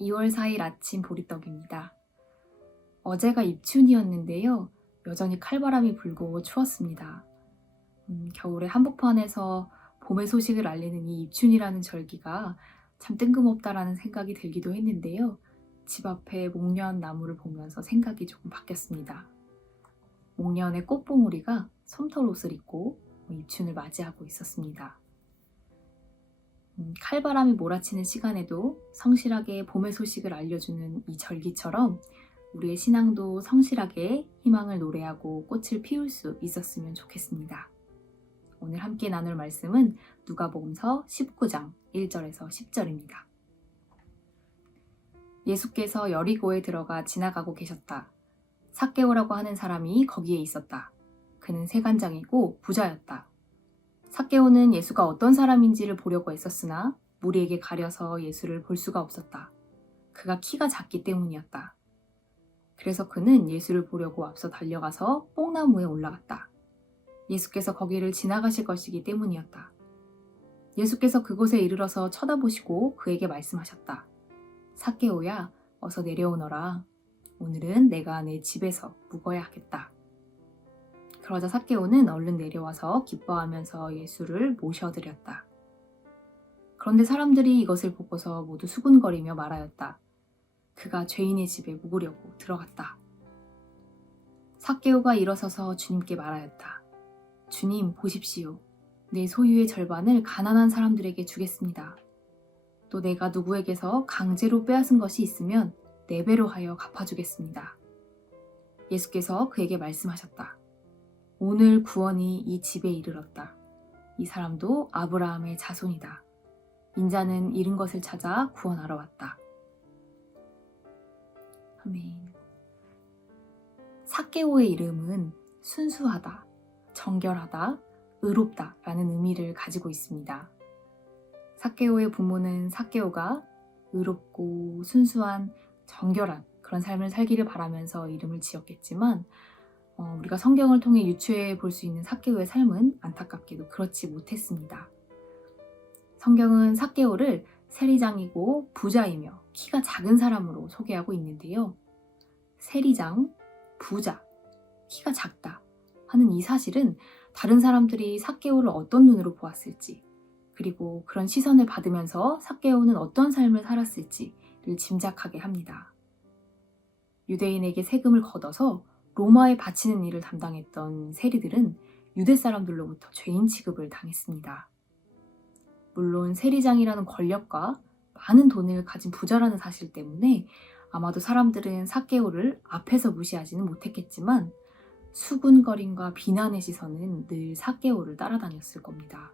2월 4일 아침 보리떡입니다. 어제가 입춘이었는데요. 여전히 칼바람이 불고 추웠습니다. 겨울의 한복판에서 봄의 소식을 알리는 이 입춘이라는 절기가 참 뜬금없다라는 생각이 들기도 했는데요. 집 앞에 목련 나무를 보면서 생각이 조금 바뀌었습니다. 목련의 꽃봉오리가 솜털옷을 입고 입춘을 맞이하고 있었습니다. 칼바람이 몰아치는 시간에도 성실하게 봄의 소식을 알려주는 이 절기처럼 우리의 신앙도 성실하게 희망을 노래하고 꽃을 피울 수 있었으면 좋겠습니다. 오늘 함께 나눌 말씀은 누가복음서 19장 1절에서 10절입니다. 예수께서 여리고에 들어가 지나가고 계셨다. 삭개오라고 하는 사람이 거기에 있었다. 그는 세간장이고 부자였다. 삭개오는 예수가 어떤 사람인지를 보려고 애썼으나 무리에게 가려서 예수를 볼 수가 없었다. 그가 키가 작기 때문이었다. 그래서 그는 예수를 보려고 앞서 달려가서 뽕나무에 올라갔다. 예수께서 거기를 지나가실 것이기 때문이었다. 예수께서 그곳에 이르러서 쳐다보시고 그에게 말씀하셨다. 삭개오야, 어서 내려오너라. 오늘은 내가 내 집에서 묵어야 하겠다. 그러자 삭개오는 얼른 내려와서 기뻐하면서 예수를 모셔드렸다. 그런데 사람들이 이것을 보고서 모두 수군거리며 말하였다. 그가 죄인의 집에 묵으려고 들어갔다. 삭개오가 일어서서 주님께 말하였다. 주님, 보십시오. 내 소유의 절반을 가난한 사람들에게 주겠습니다. 또 내가 누구에게서 강제로 빼앗은 것이 있으면 4배로 하여 갚아주겠습니다. 예수께서 그에게 말씀하셨다. 오늘 구원이 이 집에 이르렀다. 이 사람도 아브라함의 자손이다. 인자는 잃은 것을 찾아 구원하러 왔다. 아멘. 삭개오의 이름은 순수하다, 정결하다, 의롭다 라는 의미를 가지고 있습니다. 삭개오의 부모는 삭개오가 의롭고 순수한, 정결한 그런 삶을 살기를 바라면서 이름을 지었겠지만 우리가 성경을 통해 유추해 볼 수 있는 삭개오의 삶은 안타깝게도 그렇지 못했습니다. 성경은 삭개오를 세리장이고 부자이며 키가 작은 사람으로 소개하고 있는데요. 세리장, 부자, 키가 작다 하는 이 사실은 다른 사람들이 삭개오를 어떤 눈으로 보았을지, 그리고 그런 시선을 받으면서 삭개오는 어떤 삶을 살았을지를 짐작하게 합니다. 유대인에게 세금을 걷어서 로마에 바치는 일을 담당했던 세리들은 유대 사람들로부터 죄인 취급을 당했습니다. 물론 세리장이라는 권력과 많은 돈을 가진 부자라는 사실 때문에 아마도 사람들은 삭개오를 앞에서 무시하지는 못했겠지만 수군거림과 비난의 시선은 늘 삭개오를 따라다녔을 겁니다.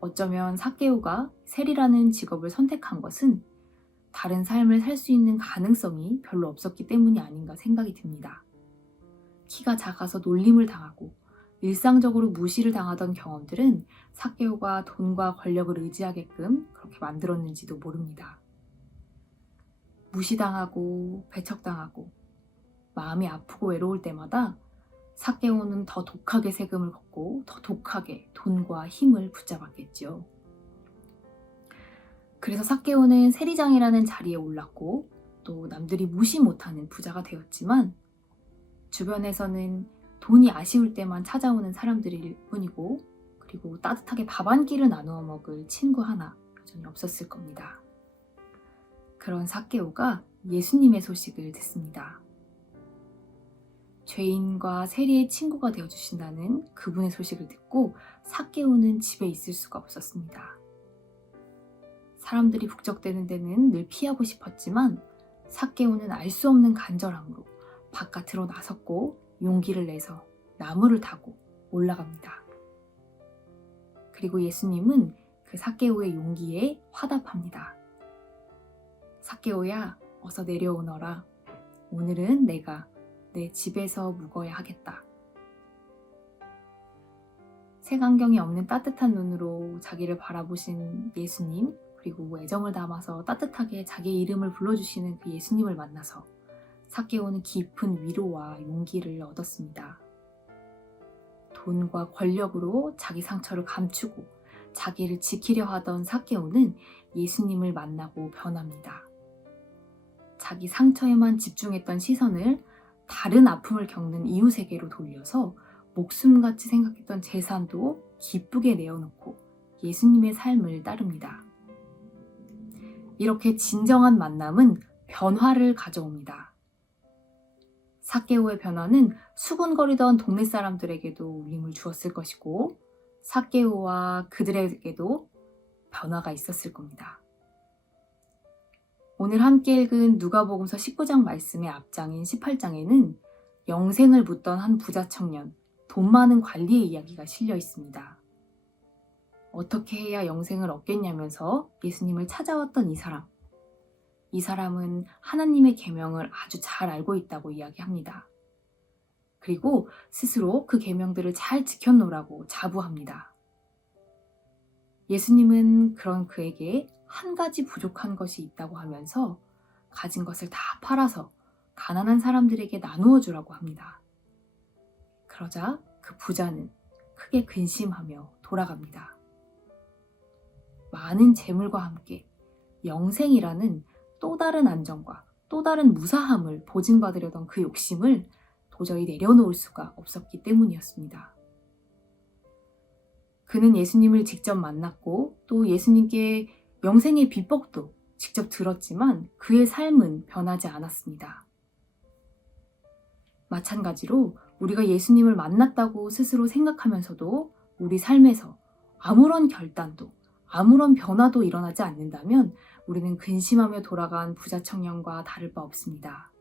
어쩌면 삭개오가 세리라는 직업을 선택한 것은 다른 삶을 살 수 있는 가능성이 별로 없었기 때문이 아닌가 생각이 듭니다. 키가 작아서 놀림을 당하고 일상적으로 무시를 당하던 경험들은 삭개오가 돈과 권력을 의지하게끔 그렇게 만들었는지도 모릅니다. 무시당하고 배척당하고 마음이 아프고 외로울 때마다 삭개오는 더 독하게 세금을 걷고 더 독하게 돈과 힘을 붙잡았겠죠. 그래서 삭개오는 세리장이라는 자리에 올랐고 또 남들이 무시 못하는 부자가 되었지만 주변에서는 돈이 아쉬울 때만 찾아오는 사람들일 뿐이고, 그리고 따뜻하게 밥 한 끼를 나누어 먹을 친구 하나 여전히 없었을 겁니다. 그런 삭개오가 예수님의 소식을 듣습니다. 죄인과 세리의 친구가 되어주신다는 그분의 소식을 듣고 삭개오는 집에 있을 수가 없었습니다. 사람들이 북적대는 데는 늘 피하고 싶었지만 삭개오는 알 수 없는 간절함으로 바깥으로 나섰고 용기를 내서 나무를 타고 올라갑니다. 그리고 예수님은 그 삭개오의 용기에 화답합니다. 삭개오야, 어서 내려오너라. 오늘은 내가 내 집에서 묵어야 하겠다. 색안경이 없는 따뜻한 눈으로 자기를 바라보신 예수님, 그리고 애정을 담아서 따뜻하게 자기의 이름을 불러주시는 그 예수님을 만나서 삭개오는 깊은 위로와 용기를 얻었습니다. 돈과 권력으로 자기 상처를 감추고 자기를 지키려 하던 삭개오는 예수님을 만나고 변합니다. 자기 상처에만 집중했던 시선을 다른 아픔을 겪는 이웃에게로 돌려서 목숨같이 생각했던 재산도 기쁘게 내어놓고 예수님의 삶을 따릅니다. 이렇게 진정한 만남은 변화를 가져옵니다. 삭개오의 변화는 수군거리던 동네 사람들에게도 울림을 주었을 것이고 삭개오와 그들에게도 변화가 있었을 겁니다. 오늘 함께 읽은 누가복음서 19장 말씀의 앞장인 18장에는 영생을 묻던 한 부자 청년, 돈 많은 관리의 이야기가 실려 있습니다. 어떻게 해야 영생을 얻겠냐면서 예수님을 찾아왔던 이 사람. 이 사람은 하나님의 계명을 아주 잘 알고 있다고 이야기합니다. 그리고 스스로 그 계명들을 잘 지켜놓으라고 자부합니다. 예수님은 그런 그에게 한 가지 부족한 것이 있다고 하면서 가진 것을 다 팔아서 가난한 사람들에게 나누어 주라고 합니다. 그러자 그 부자는 크게 근심하며 돌아갑니다. 많은 재물과 함께 영생이라는 또 다른 안정과 또 다른 무사함을 보증받으려던 그 욕심을 도저히 내려놓을 수가 없었기 때문이었습니다. 그는 예수님을 직접 만났고 또 예수님께 영생의 비법도 직접 들었지만 그의 삶은 변하지 않았습니다. 마찬가지로 우리가 예수님을 만났다고 스스로 생각하면서도 우리 삶에서 아무런 결단도 아무런 변화도 일어나지 않는다면 우리는 근심하며 돌아간 부자 청년과 다를 바 없습니다.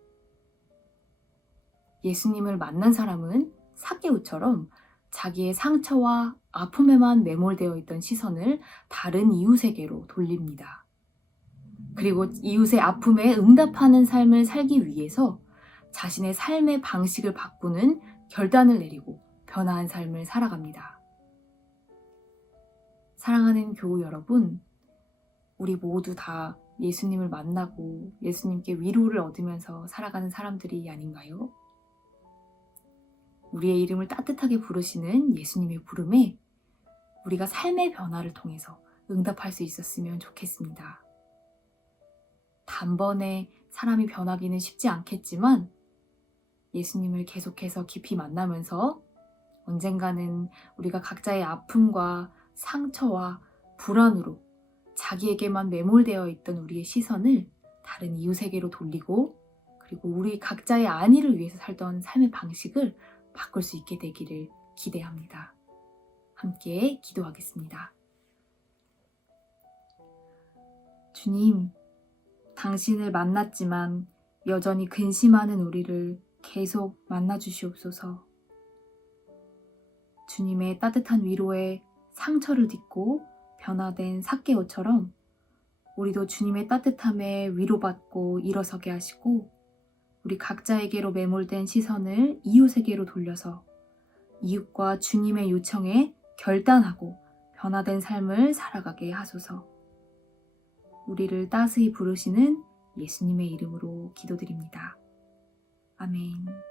예수님을 만난 사람은 삭개오처럼 자기의 상처와 아픔에만 매몰되어 있던 시선을 다른 이웃에게로 돌립니다. 그리고 이웃의 아픔에 응답하는 삶을 살기 위해서 자신의 삶의 방식을 바꾸는 결단을 내리고 변화한 삶을 살아갑니다. 사랑하는 교우 여러분, 우리 모두 다 예수님을 만나고 예수님께 위로를 얻으면서 살아가는 사람들이 아닌가요? 우리의 이름을 따뜻하게 부르시는 예수님의 부름에 우리가 삶의 변화를 통해서 응답할 수 있었으면 좋겠습니다. 단번에 사람이 변하기는 쉽지 않겠지만 예수님을 계속해서 깊이 만나면서 언젠가는 우리가 각자의 아픔과 상처와 불안으로 자기에게만 매몰되어 있던 우리의 시선을 다른 이웃에게로 돌리고 그리고 우리 각자의 안위를 위해서 살던 삶의 방식을 바꿀 수 있게 되기를 기대합니다. 함께 기도하겠습니다. 주님, 당신을 만났지만 여전히 근심하는 우리를 계속 만나주시옵소서. 주님의 따뜻한 위로에 상처를 딛고 변화된 삭개오처럼 우리도 주님의 따뜻함에 위로받고 일어서게 하시고 우리 각자에게로 매몰된 시선을 이웃에게로 돌려서 이웃과 주님의 요청에 결단하고 변화된 삶을 살아가게 하소서. 우리를 따스히 부르시는 예수님의 이름으로 기도드립니다. 아멘.